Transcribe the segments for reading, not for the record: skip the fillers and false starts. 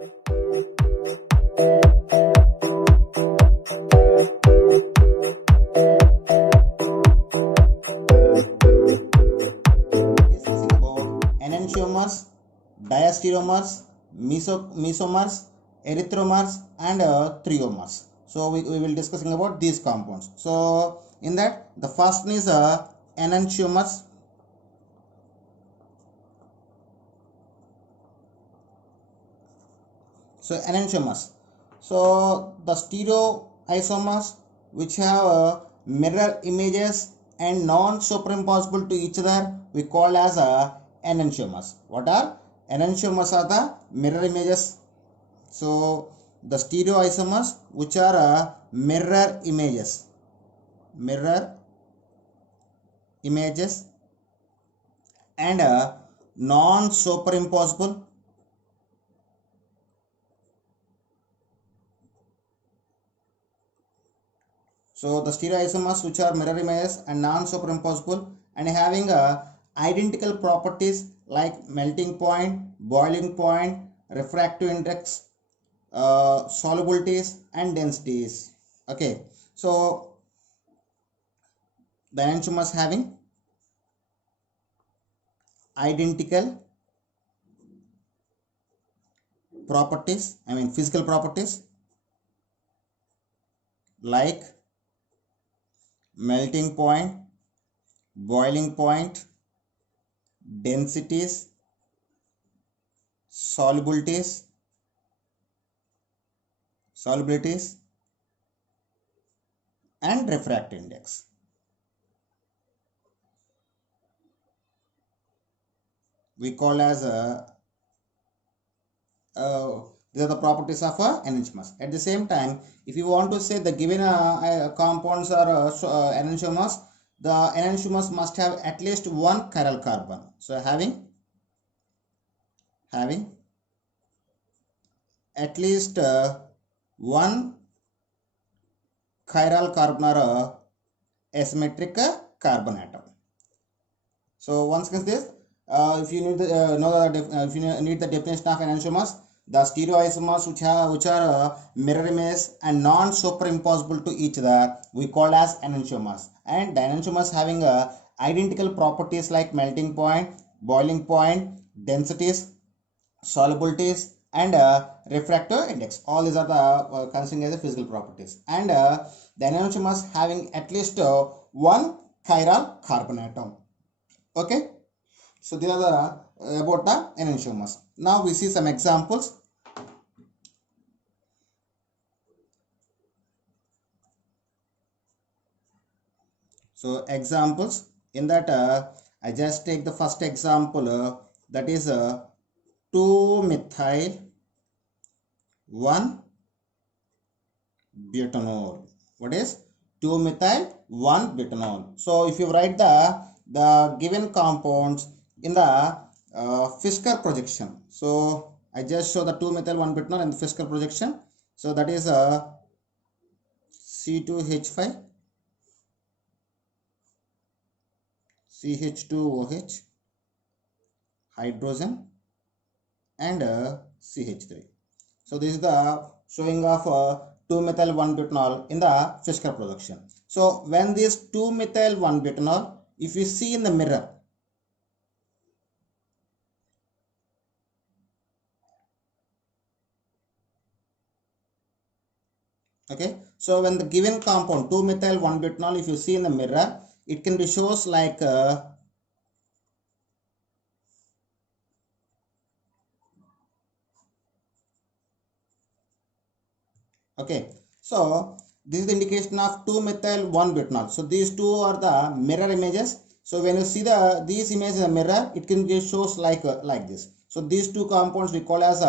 Discussing about enantiomers, diastereomers, mesomers, erythromers, and threomers. So we will discussing about these compounds. So in that, the first one is enantiomers. So enantiomers. So the stereoisomers which have mirror images and non-superimposable to each other, we call as enantiomers. What are enantiomers? Are the mirror images. So the stereoisomers which are mirror images and non-superimposable. So the stereoisomers which are mirror images and non-superimposable and having identical properties like melting point, boiling point, refractive index, solubilities and densities. Okay, so the enantiomers having identical properties, physical properties like melting point, boiling point, densities, solubilities and refractive index. We call as these are the properties of enantiomers. At the same time, if you want to say the given compounds are enantiomers, the enantiomers must have at least one chiral carbon. So having at least one chiral carbon or asymmetric carbon atom. So once again this, if you need the if you need the definition of enantiomers, the stereoisomers which are mirror images and non-superimposable to each other, we call as enantiomers. And the enantiomers having identical properties like melting point, boiling point, densities, solubilities and refractive index. All these are the considered as the physical properties. And the enantiomers having at least one chiral carbon atom. Okay, so these are the about the enantiomers. Now we see some examples. So examples in that I just take the first example that is 2-methyl 1-butanol. What is 2-methyl 1-butanol? So if you write the given compounds in the Fisker projection. So I just show the 2-methyl 1-butanol in the Fisker projection. So that is C2H5 CH2OH hydrogen and CH3. So this is the showing of 2-methyl 1-butanol in the Fisker projection. So when this 2-methyl 1-butanol, if you see in the mirror, okay, so when the given compound 2-methyl 1-butanol, if you see in the mirror, it can be shows like okay, so this is the indication of 2-methyl 1-butanol. So these two are the mirror images. So when you see these images in the mirror, it can be shows like this. So these two compounds we call as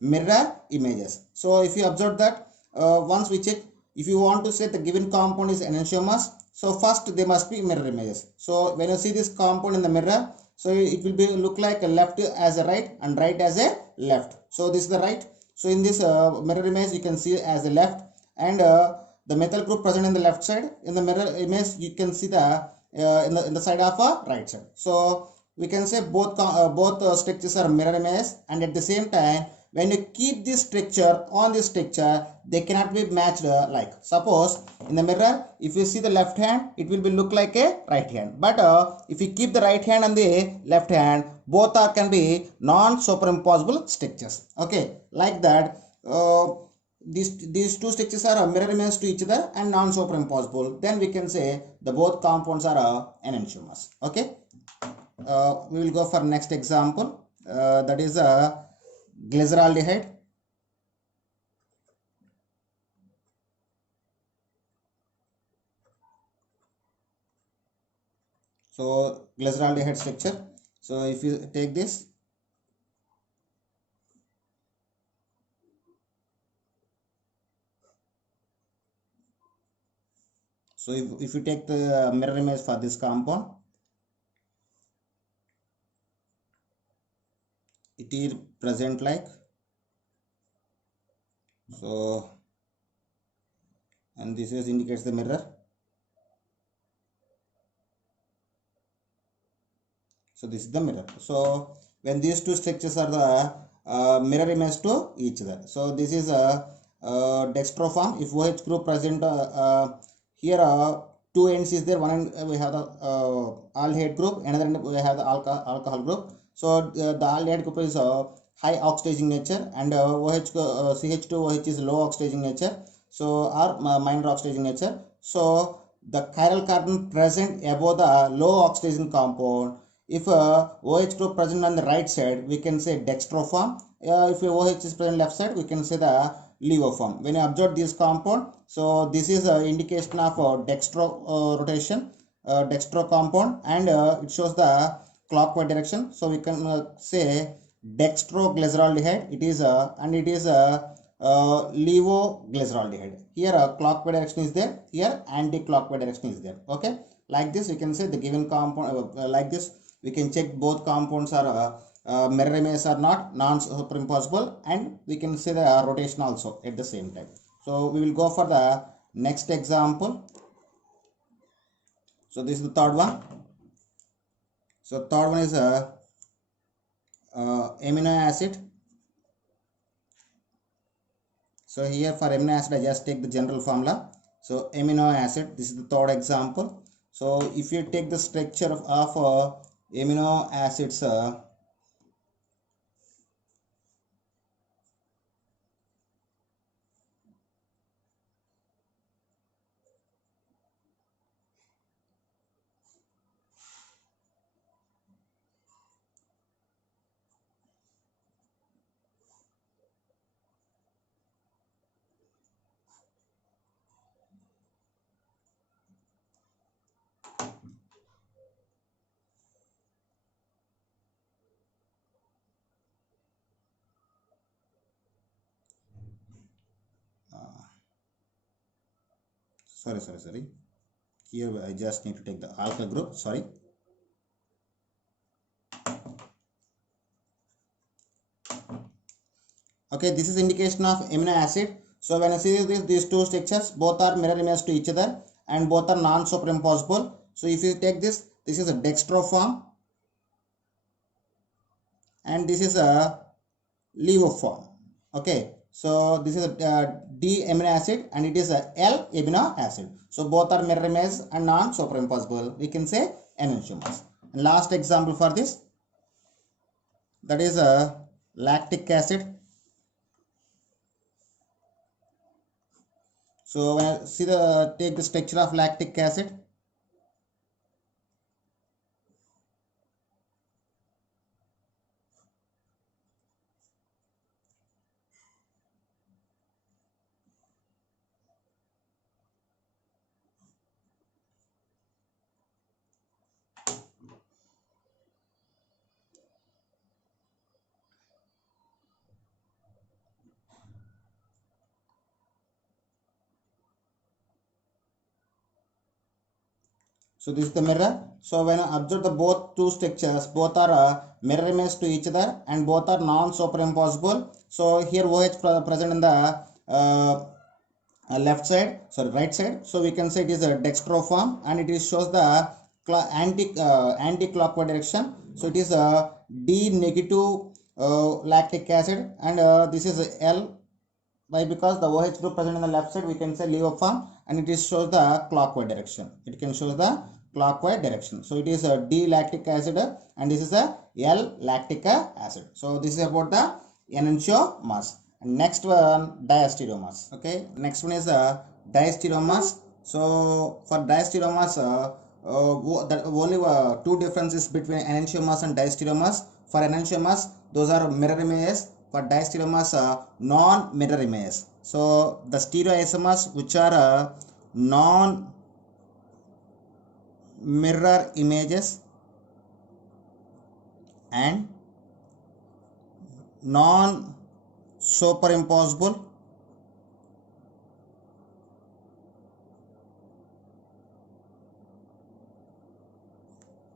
mirror images. So if you observe that, once we check, if you want to say the given compound is enantiomers, so first they must be mirror images. So when you see this compound in the mirror, so it will be look like a left as a right and right as a left. So this is the right. So in this mirror image you can see as a left, and the methyl group present in the left side. In the mirror image you can see the in the side of a right side. So we can say both structures are mirror images, and at the same time when you keep this structure on this structure, they cannot be matched like. Suppose in the mirror, if you see the left hand, it will be look like a right hand. But if you keep the right hand and the left hand, both are can be non-superimposable structures. Okay, like that. These two structures are mirror image to each other and non-superimposable. Then we can say the both compounds are enantiomers. Okay. We will go for next example. That is a glyceraldehyde. So glyceraldehyde structure. So if you take this, so if you take the mirror image for this compound, it is present like so, and this is indicates the mirror. So this is the mirror. So when these two structures are the mirror image to each other. So this is a dextroform. If OH group present here, two ends is there. One end we have the aldehyde group, another end we have the alcohol group. So the aldehyde group is high oxidizing nature, and CH2OH is low oxidizing nature. So or minor oxidizing nature. So the chiral carbon present above the low oxidizing compound. If OH group present on the right side, we can say dextroform. If OH is present left side, we can say the levoform. When you observe this compound, so this is an indication of dextro rotation, dextro compound, and it shows the clockwise direction. So we can say dextroglyceraldehyde. It is and it is levoglyceraldehyde. Here clockwise direction is there. Here anti-clockwise direction is there. Okay, like this we can say the given compound like this. We can check both compounds are mirror image or not, non-superimposable, and we can say the rotation also at the same time. So we will go for the next example. So this is the third one. So third one is amino acid. So here for amino acid, I just take the general formula. So amino acid, this is the third example. So if you take the structure of amino acids, sorry. Here I just need to take the alkyl group. Sorry. Okay, this is indication of amino acid. So when I see this, these two structures, both are mirror image to each other and both are non-superimposable. So if you take this, this is a dextroform and this is a levoform. Okay, so this is a D amino acid and it is a L amino acid. So both are mirror image and non-superimposable. We can say enantiomers. And last example for this, that is a lactic acid. So when I see take the structure of lactic acid. So this is the mirror. So when I observe the both two structures, both are mirror image to each other and both are non-superimposable. So here OH present in the left side, sorry, right side. So we can say it is a dextroform and it is shows the anti-clockwise direction. So it is a D negative lactic acid, and this is L. Why? Because the OH group present in the left side, we can say leave form, and it is shows the clockwise direction. It can show the clockwise direction. So it is a D lactic acid, and this is a L lactic acid. So this is about the enantiomers. And next one, diastereomers. Okay, next one is diastereomers. So for diastereomers, the only two differences between enantiomers and diastereomers. For enantiomers, those are mirror images. For diastereomers, non-mirror images. So the stereoisomers, which are non-mirror images and non-superimposable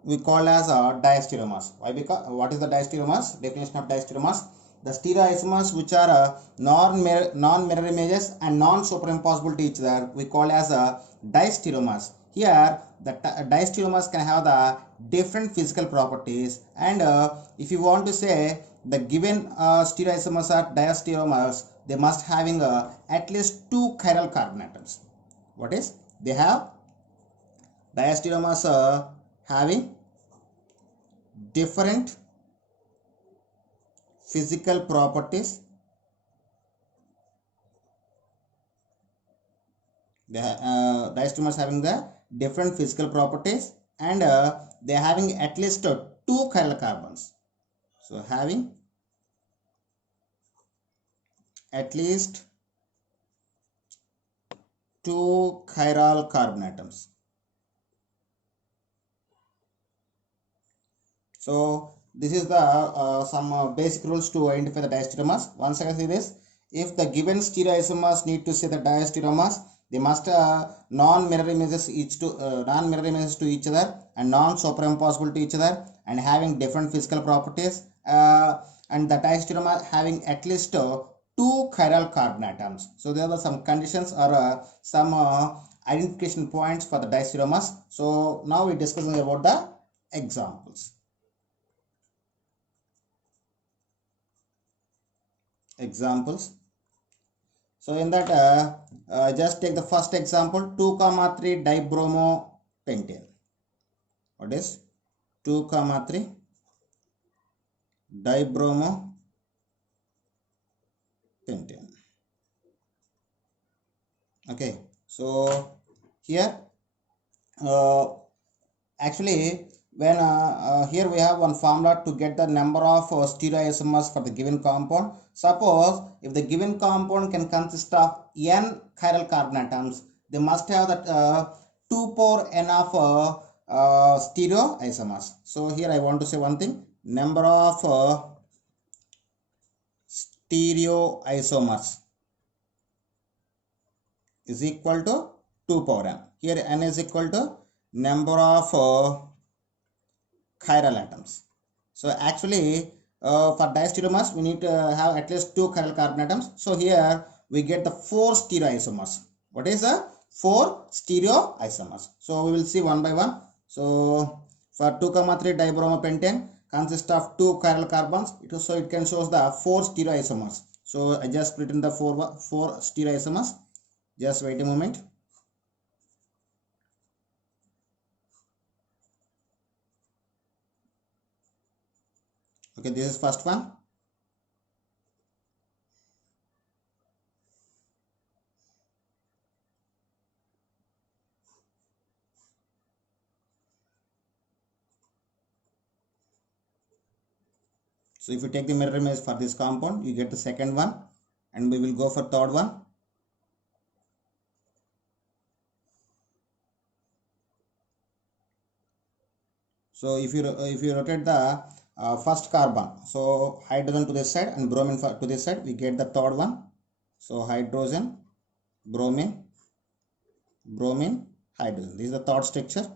we call as diastereomers. Why? Because what is the diastereomers? Definition of diastereomers: the stereoisomers which are non-mirror images and non-superimposable to each other, we call as diastereomers. Here, the diastereomers can have the different physical properties, and if you want to say the given stereoisomers are diastereomers, they must having at least two chiral carbon atoms. What is? They have diastereomers having different physical properties. The diastereomers having the different physical properties, and they are having at least two chiral carbons. So having at least two chiral carbon atoms. So this is the some basic rules to identify the diastereomers. Once again, see this: if the given stereoisomers need to say the diastereomers, they must non-mirror images to each other, and non-superimposable to each other, and having different physical properties, and the diastereomer having at least two chiral carbon atoms. So there are some conditions or some identification points for the diastereomers. So now we discussing about the examples. So in that, just take the first example, 2,3 dibromopentane. What is 2,3 dibromopentane? Okay, so here actually when here we have one formula to get the number of stereoisomers for the given compound. Suppose if the given compound can consist of n chiral carbon atoms, they must have that 2 power n of stereoisomers. So here I want to say one thing: number of stereoisomers is equal to 2 power n. Here n is equal to number of chiral atoms. So actually for diastereomers we need to have at least two chiral carbon atoms. So here we get the 4 stereoisomers. What is the 4 stereoisomers? So we will see one by one. So for 2,3 dibromopentane consists of 2 chiral carbons. So it can show the 4 stereoisomers. So I just written the 4 stereoisomers. Just wait a moment. Okay, this is first one. So if you take the mirror image for this compound, you get the second one, and we will go for third one. So if you rotate the first carbon, so hydrogen to this side and bromine to this side, we get the third one. So hydrogen, bromine, bromine, hydrogen. This is the third structure.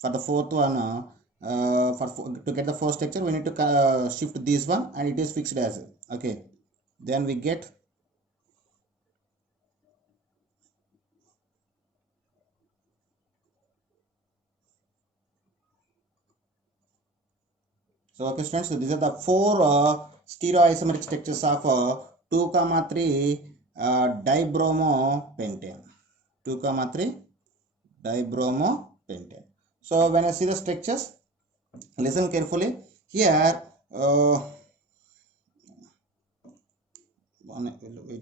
For the fourth one, to get the fourth structure, we need to shift this one, and it is fixed as okay. Then we get so okay students. So these are the 4 stereoisomeric structures of 2,3 dibromopentane. 2,3 dibromopentane. So when I see the structures, listen carefully. Here, wait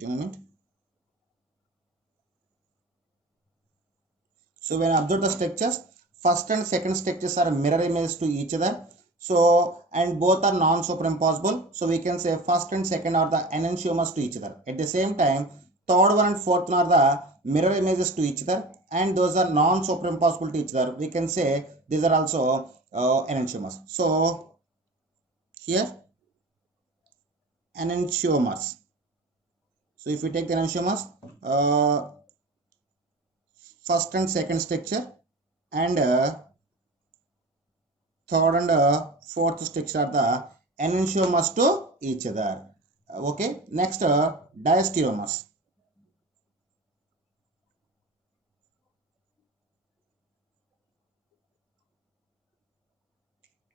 a moment. So when I observe the structures, first and second structures are mirror images to each other. So, and both are non-superimposable. So we can say first and second are the enantiomers to each other. At the same time, third one and fourth one are the mirror images to each other, and those are non-superimposable to each other. We can say these are also enantiomers. So here, enantiomers. So if we take the enantiomers, first and second structure, and third and fourth structure are the enantiomers to each other. Okay, next diastereomers.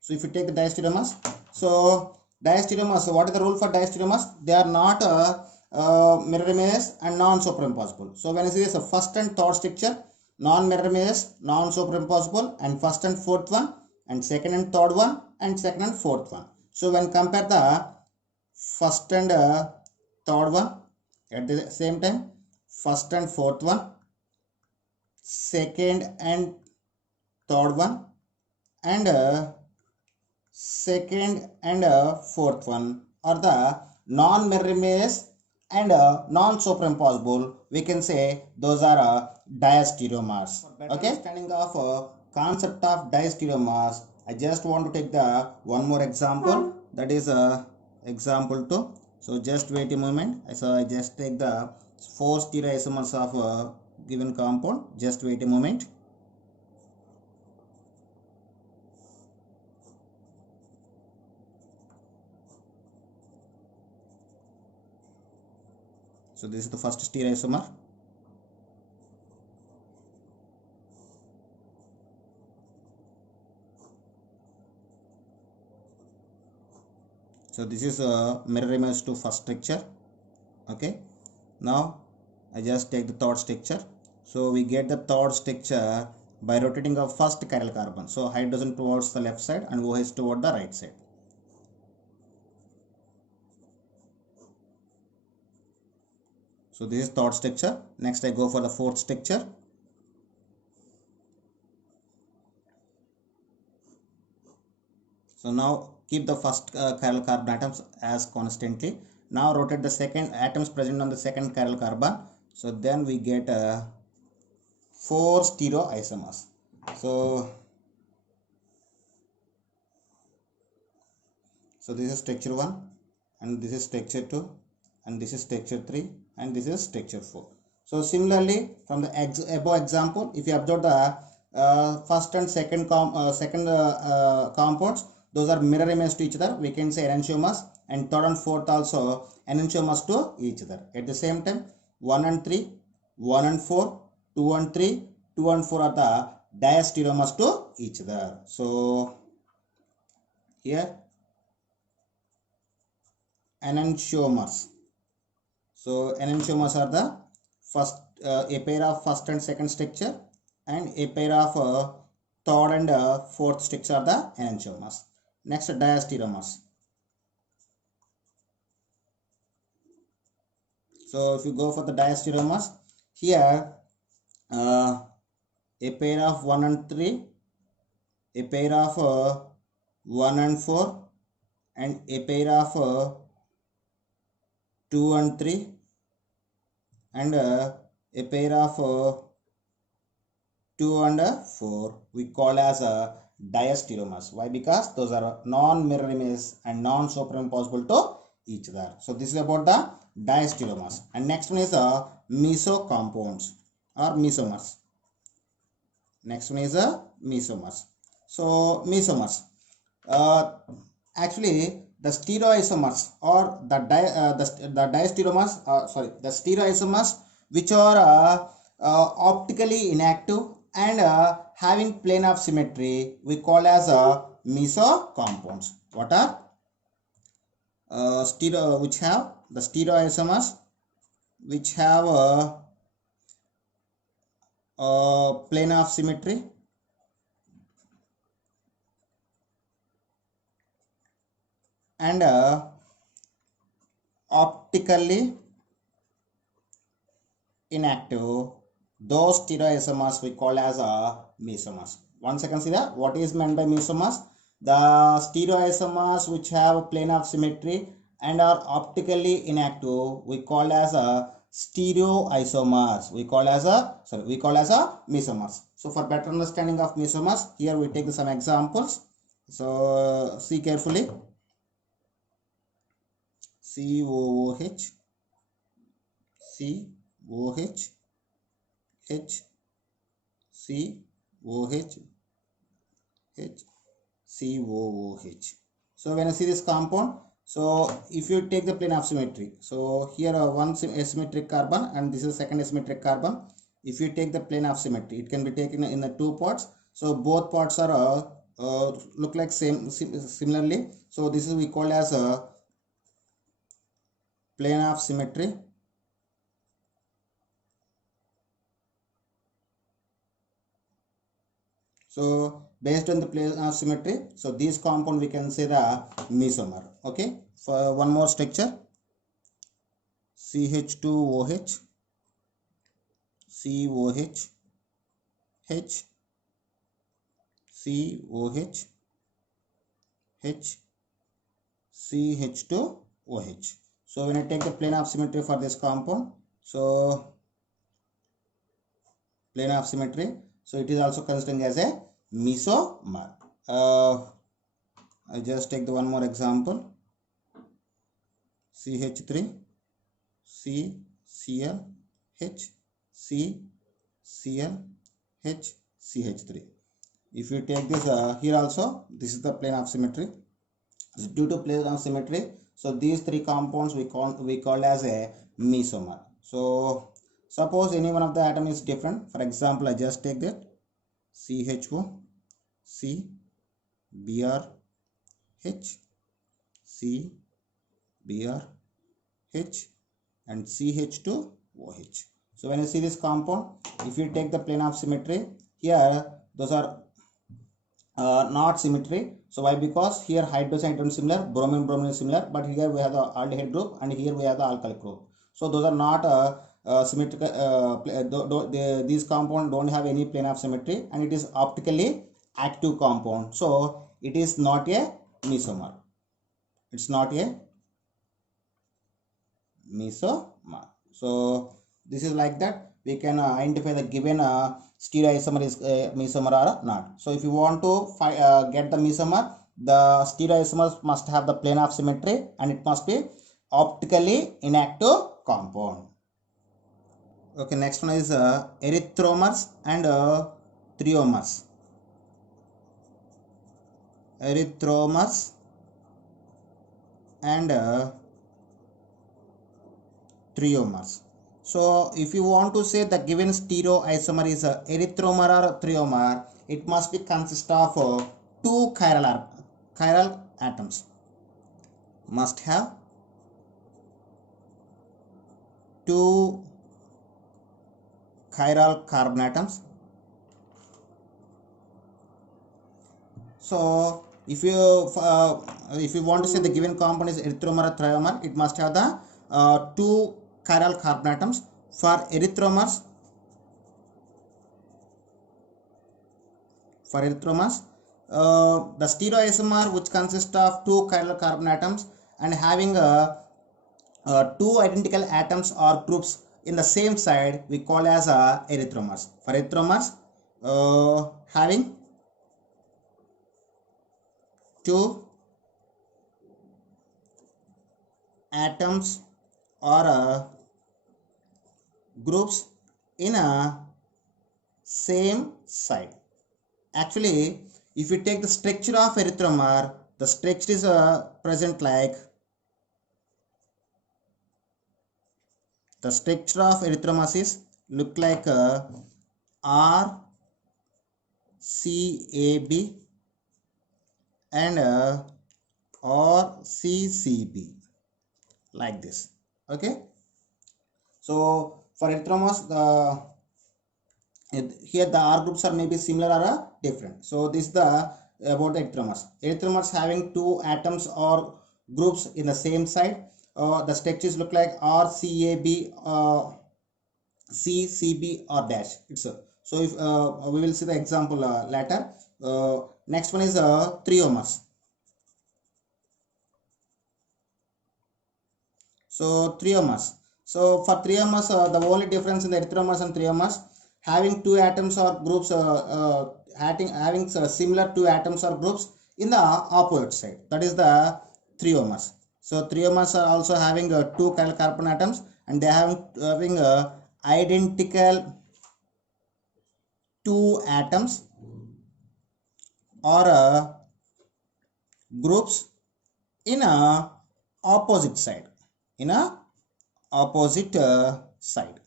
So if you take the diastereomers, so diastereomers, so what is the rule for diastereomers? They are not mirror images and non-superimposable. So when I see this, first and third structure, non-mirror images, non-superimposable, and first and fourth one, and second and third one, and second and fourth one. So when compare the first and third one, at the same time, first and fourth one, second and third one, and second and fourth one are the non-mirror images and non-superimposable. We can say those are diastereomers. Okay, understanding of concept of diastereomers, I just want to take the one more example, that is example 2. So just wait a moment. So I just take the 4 stereoisomers of a given compound. Just wait a moment. So this is the first stereoisomer. So this is a mirror image to first structure. Okay, now I just take the third structure. So we get the third structure by rotating the first chiral carbon. So hydrogen towards the left side and OH toward the right side. So this is third structure. Next I go for the fourth structure. So now keep the first chiral carbon atoms as constantly. Now rotate the second atoms present on the second chiral carbon. So then we get 4 stereoisomers. So this is structure 1, and this is structure 2, and this is structure 3, and this is structure 4. So similarly, from the above example, if you observe the first and second compounds, those are mirror images to each other. We can say enantiomers, and third and fourth also enantiomers to each other. At the same time, 1 and 3, 1 and 4, 2 and 3, 2 and 4 are the diastereomers to each other. So here enantiomers. So enantiomers are the first a pair of first and second structure, and a pair of third and fourth structure are the enantiomers. Next, diastereomers. So if you go for the diastereomers, here a pair of 1 and 3, a pair of 1 and 4, and a pair of 2 and 3, and a pair of 2 and 4 we call as diastereomers. Why? Because those are non-mirror images and non-superimposable to each other. So this is about the diastereomers. And next one is meso compounds or mesomers. Next one is mesomers. So mesomers, actually the stereoisomers or the diastereomers, the stereoisomers which are optically inactive and having plane of symmetry, we call as meso compounds. What are which have the stereoisomers which have plane of symmetry and optically inactive. Those stereoisomers we call as mesomers. Once I consider what is meant by mesomers. The stereoisomers which have a plane of symmetry and are optically inactive we call as a stereoisomers. We call as a mesomers. So for better understanding of mesomers, here we take some examples. So see carefully. COOH, COH, H, COH, H, COOH. So when I see this compound, so if you take the plane of symmetry, so here one asymmetric carbon and this is second asymmetric carbon. If you take the plane of symmetry, it can be taken in the two parts. So both parts are look like similarly. So this is we call as a plane of symmetry. So based on the plane of symmetry, so this compound we can say the mesomer. Okay, for one more structure, CH2OH, COH, H, COH, H, CH2OH. So when I take the plane of symmetry for this compound, so plane of symmetry, so it is also considered as a mesomer. I just take the one more example, CH3, CCl, H, CCl, H, CH3. If you take this here also, this is the plane of symmetry. Due to plane of symmetry, so these three compounds we call as a mesomer. So suppose any one of the atom is different. For example, I just take that CHO, C, Br, H, C, Br, H, and CH2OH. So when you see this compound, if you take the plane of symmetry, here those are not symmetry. So why? Because here hydrogen hydrogen similar, bromine is similar, but here we have the aldehyde group and here we have the alkyl group. So those are not symmetrical. These compounds don't have any plane of symmetry and it is optically active compound. So it is not a mesomer. It's not a mesomer. So this is like that. We can identify the given stereoisomer is mesomer or not. So if you want to get the mesomer, the stereoisomers must have the plane of symmetry and it must be optically inactive compound. Okay, next one is erythromers and threomers. Erythromers and threomers. So if you want to say the given stereoisomer is a erythromer or threomer, it must be consist of two chiral atoms. Must have two chiral carbon atoms. So if you want to say the given compound is erythromer or threomer, it must have the two chiral carbon atoms. For erythromers, the stereoisomer which consists of two chiral carbon atoms and having two identical atoms or groups in the same side we call as erythromers. For erythromers, having two atoms or groups in a same side. Actually, if you take the structure of erythromer, the structure is present like the structure of erythromers is look like RCAB and RCCB. like this. Okay, so for erythromers, here the R groups are maybe similar or different. So this is the about the erythromers. Erythromers having two atoms or groups in the same side. The structures look like R, C, A, B, C, C, B, or dash. It's so if we will see the example later. Next one is triomers. So triomers. So for triomers, the only difference in the erythromers and triomers, having two atoms or groups, having similar two atoms or groups in the opposite side. That is the triomers. So triomers are also having two carbon atoms, and they have having identical two atoms or groups in a opposite side. In a opposite side.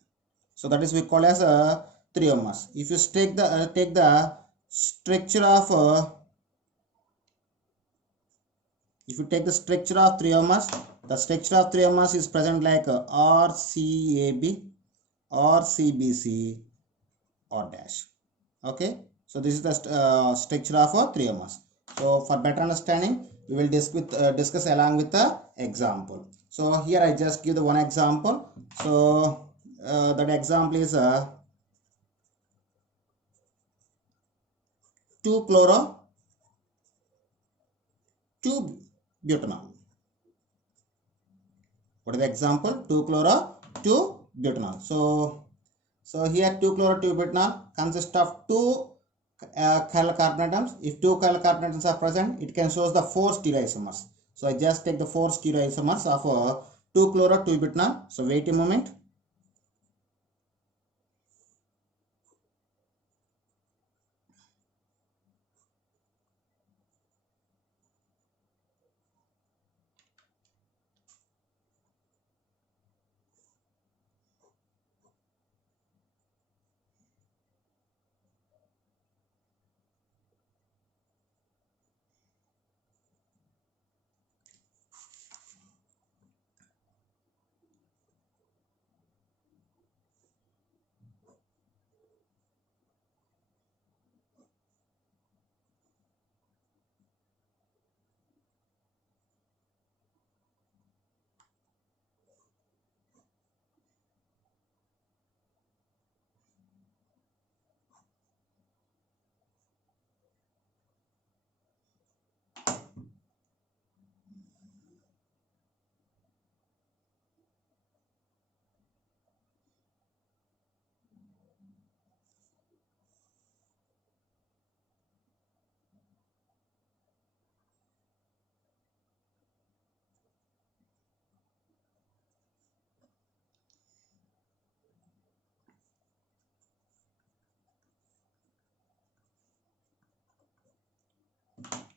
So that is we call as a triomers. If you take the structure of if you take the structure of triomers, the structure of triomers is present like RCAB or CBC or dash. Okay, so this is the structure of triomers. So for better understanding, we will discuss along with the example. So here I just give the one example. So that example is 2-chloro 2-butanol. What is the example? 2-chloro 2-butanol. So here 2-chloro 2-butanol consists of two chiral carbon atoms. If two chiral carbon atoms are present, it can show the 4 stereoisomers. So I just take the 4 stereoisomers of 2-chloro 2-butanol. So wait a moment.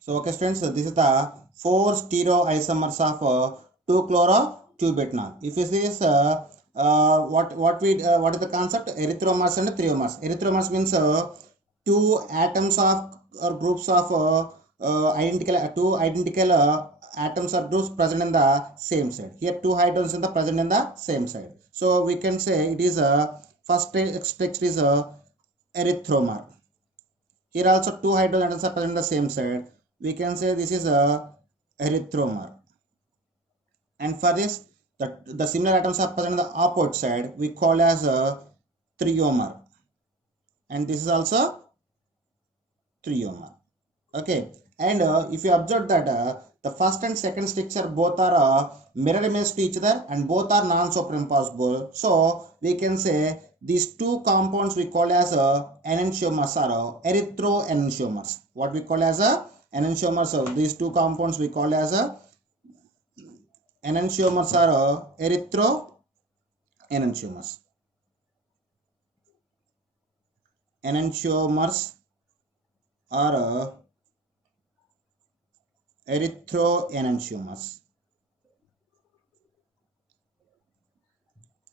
So okay students, so this is the 4 stereoisomers of 2-chloro 2-butanol. If you see what is the concept? Erythromers and triomers. Erythromers means two atoms of or groups of two identical atoms or groups present in the same side. Here two hydrogens in the present in the same side. So we can say it is first structure is erythromer. Here also two hydrogen atoms are present in the same side. We can say this is a erythromer. And for this, the similar atoms are present on the opposite side. We call as a triomer. And this is also triomer. Okay. And if you observe that the first and second structure both are mirror image to each other and both are non-superimposable. So we can say these two compounds we call as enantiomers or erythroenantiomers. What we call as enantiomers. So these two compounds we call as enantiomers are erythroenantiomers. Enantiomers are erythroenantiomers.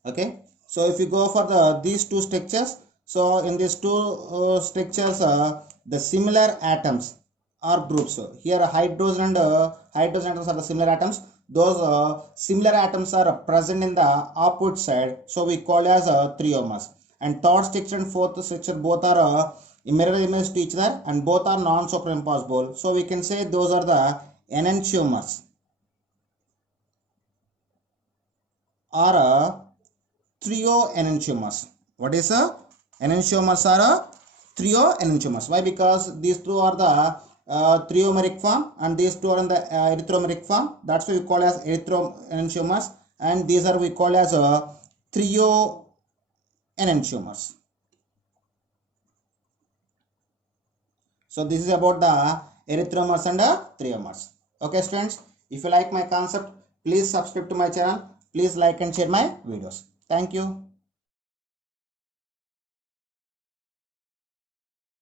Okay, so if you go for these two structures, so in these two structures the similar atoms or groups, here hydrogen and hydrogen atoms are the similar atoms, those similar atoms are present in the opposite side, so we call as triomers. And third structure and fourth structure both are mirror image to each other and both are non-superimposable, so we can say those are the enantiomers or threoenantiomers. What is enantiomers are threoenantiomers? Why? Because these two are the threomeric form and these two are in the erythromeric form. That's why we call as erythroenantiomers, and these are we call as threoenantiomers. So this is about the erythromers and threomers. Okay students, if you like my concept, please subscribe to my channel. Please like and share my videos. Thank you.